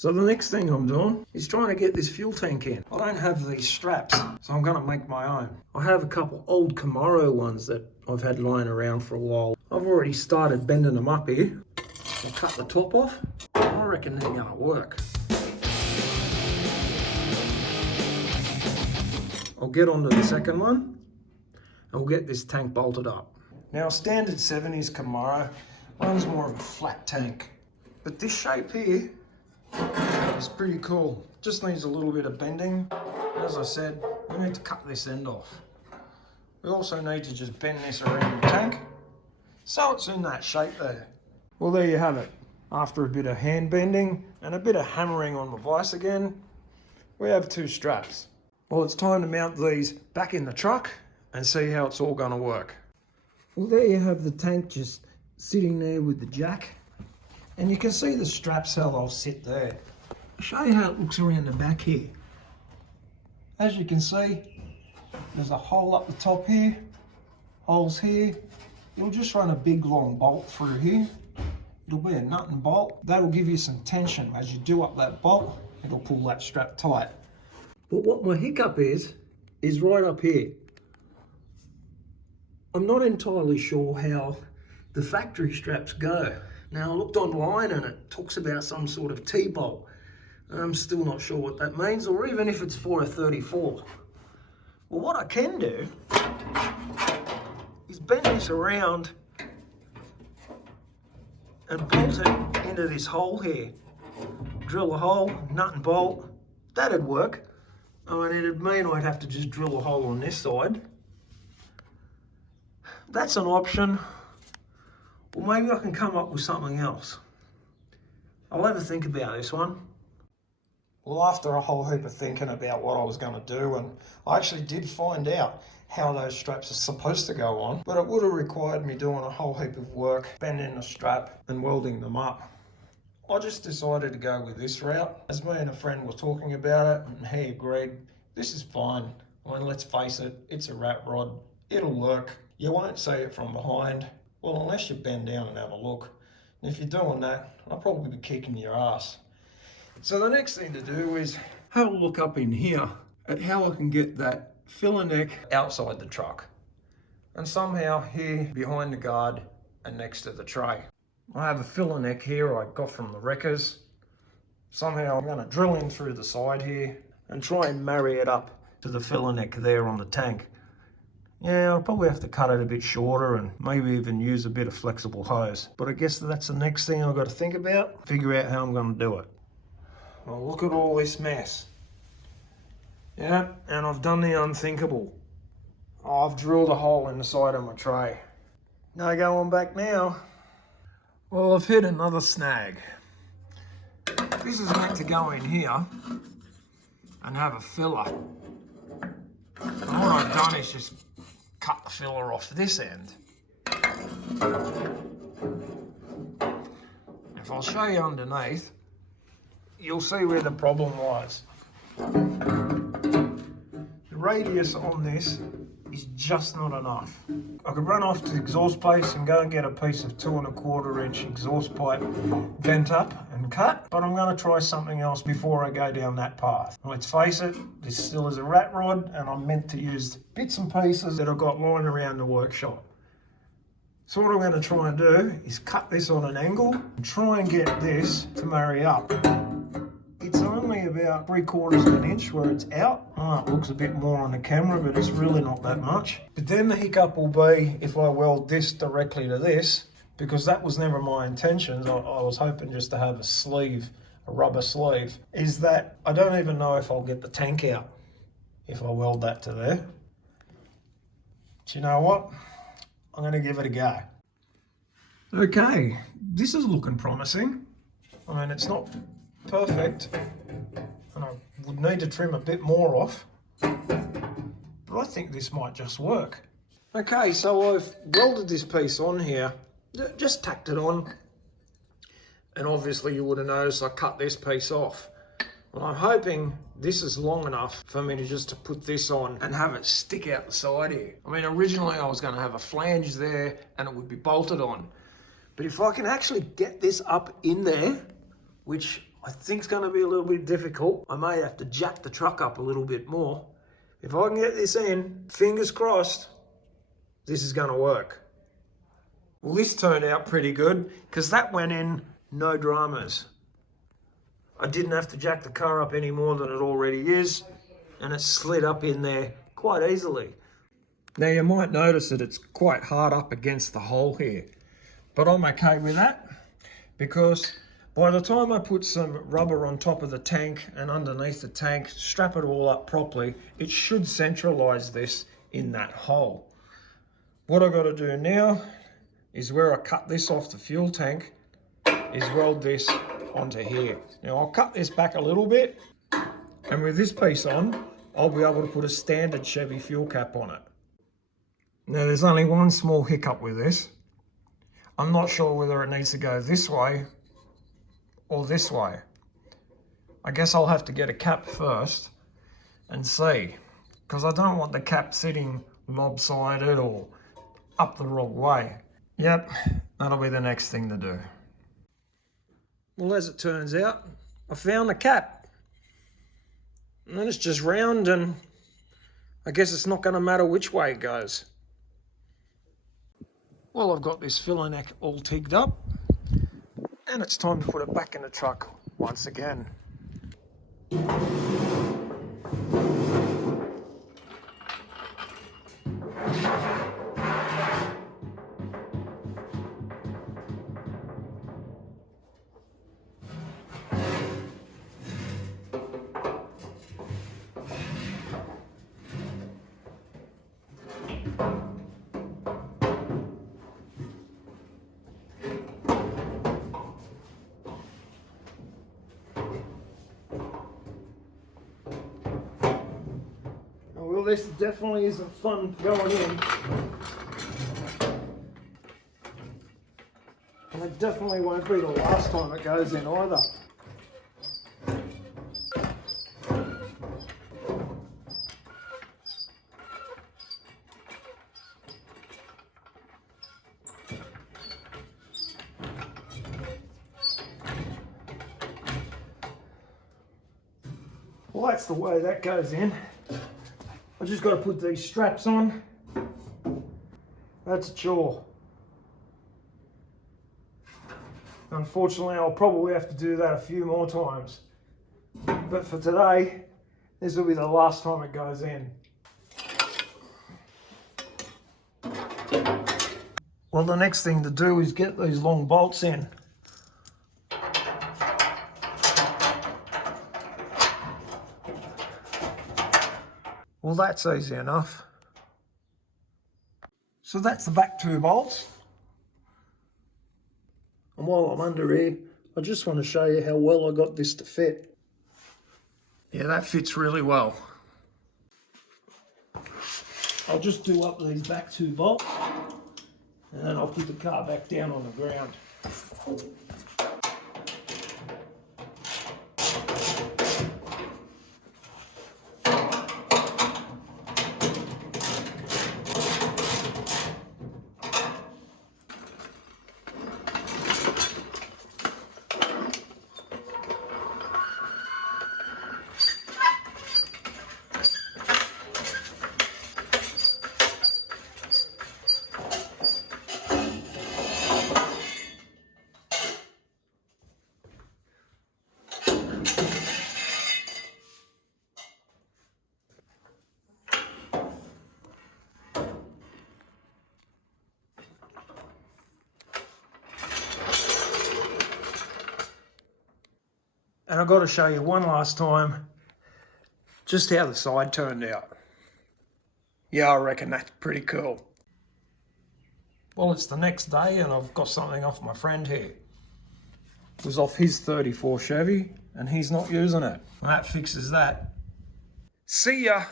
So the next thing I'm doing is trying to get this fuel tank in. I don't have these straps, so I'm gonna make my own. I have a couple old Camaro ones that I've had lying around for a while. I've already started bending them up here. I'll cut the top off. I reckon they're gonna work. I'll get onto the second one and we'll get this tank bolted up. Now standard 70s Camaro runs more of a flat tank, but this shape here is pretty cool. Just needs a little bit of bending. As I said, we need to cut this end off. We also need to just bend this around the tank so it's in that shape there. Well, there you have it. After a bit of hand bending and a bit of hammering on the vise again, we have two straps. Well, it's time to mount these back in the truck and see how it's all going to work. Well, there you have the tank just sitting there with the jack. And you can see the straps, how they'll sit there. I'll show you how it looks around the back here. As you can see, there's a hole up the top here, holes here. You'll just run a big long bolt through here. It'll be a nut and bolt. That'll give you some tension. As you do up that bolt, it'll pull that strap tight. But what my hiccup is right up here. I'm not entirely sure how the factory straps go. Now I looked online and it talks about some sort of T-bolt. I'm still not sure what that means, or even if it's for a 34. Well, what I can do is bend this around and bolt it into this hole here. Drill a hole, nut and bolt. That'd work. I mean, it'd mean I'd have to just drill a hole on this side. That's an option. Or maybe I can come up with something else. I'll have a think about this one. Well, after a whole heap of thinking about what I was going to do, and I actually did find out how those straps are supposed to go on, but it would have required me doing a whole heap of work, bending the strap and welding them up. I just decided to go with this route. As me and a friend were talking about it, and he agreed, this is fine. I mean, let's face it, it's a rat rod. It'll work. You won't see it from behind. Well, unless you bend down and have a look. And if you're doing that, I'll probably be kicking your ass. So the next thing to do is have a look up in here at how I can get that filler neck outside the truck. And somehow here behind the guard and next to the tray. I have a filler neck here I got from the wreckers. Somehow I'm going to drill in through the side here and try and marry it up to the filler neck there on the tank. Yeah, I'll probably have to cut it a bit shorter and maybe even use a bit of flexible hose. But I guess that's the next thing I've got to think about, figure out how I'm going to do it. Well, look at all this mess. Yeah, and I've done the unthinkable. I've drilled a hole in the side of my tray. No going back now. Well, I've hit another snag. This is meant to go in here and have a filler. And what I've done is just cut the filler off this end. If I'll show you underneath, you'll see where the problem lies. The radius on this is just not enough. I could run off to the exhaust place and go and get a piece of 2 1/4 inch exhaust pipe bent up and cut, but I'm going to try something else before I go down that path. Let's face it, this still is a rat rod and I'm meant to use bits and pieces that I've got lying around the workshop. So what I'm going to try and do is cut this on an angle and try and get this to marry up. It's only about 3/4 of an inch where it's out. Oh, it looks a bit more on the camera, but it's really not that much. But then the hiccup will be if I weld this directly to this, because that was never my intentions. I was hoping just to have a sleeve, a rubber sleeve, is that I don't even know if I'll get the tank out if I weld that to there. But you know what? I'm going to give it a go. Okay, this is looking promising. I mean, it's not perfect, and I would need to trim a bit more off, but I think this might just work. Okay, so I've welded this piece on here, just tacked it on, and obviously you would have noticed I cut this piece off. Well, I'm hoping this is long enough for me to just put this on and have it stick out the side here. I mean, originally I was going to have a flange there and it would be bolted on, but if I can actually get this up in there, which I think it's going to be a little bit difficult. I may have to jack the truck up a little bit more. If I can get this in, fingers crossed, this is going to work. Well, this turned out pretty good because that went in no dramas. I didn't have to jack the car up any more than it already is, and it slid up in there quite easily. Now you might notice that it's quite hard up against the hole here, but I'm okay with that because by the time I put some rubber on top of the tank and underneath the tank, strap it all up properly, it should centralize this in that hole. What I've got to do now is where I cut this off the fuel tank is weld this onto here. Now I'll cut this back a little bit, and with this piece on, I'll be able to put a standard Chevy fuel cap on it. Now there's only one small hiccup with this. I'm not sure whether it needs to go this way or this way. I guess I'll have to get a cap first and see, because I don't want the cap sitting lopsided or up the wrong way. Yep, that'll be the next thing to do. Well, as it turns out, I found the cap. And then it's just round, and I guess it's not going to matter which way it goes. Well, I've got this filler neck all tigged up, and it's time to put it back in the truck once again. Well, this definitely isn't fun going in. And it definitely won't be the last time it goes in either. Well, that's the way that goes in. I just got to put these straps on. That's a chore. Unfortunately, I'll probably have to do that a few more times. But for today, this will be the last time it goes in. Well, the next thing to do is get these long bolts in. Well, that's easy enough. So that's the back two bolts. And while I'm under here, I just want to show you how well I got this to fit. Yeah, that fits really well. I'll just do up these back two bolts, and then I'll put the car back down on the ground. And I've got to show you one last time just how the side turned out. Yeah, I reckon that's pretty cool. Well, it's the next day and I've got something off my friend here. It was off his 34 Chevy and he's not using it. And that fixes that. See ya.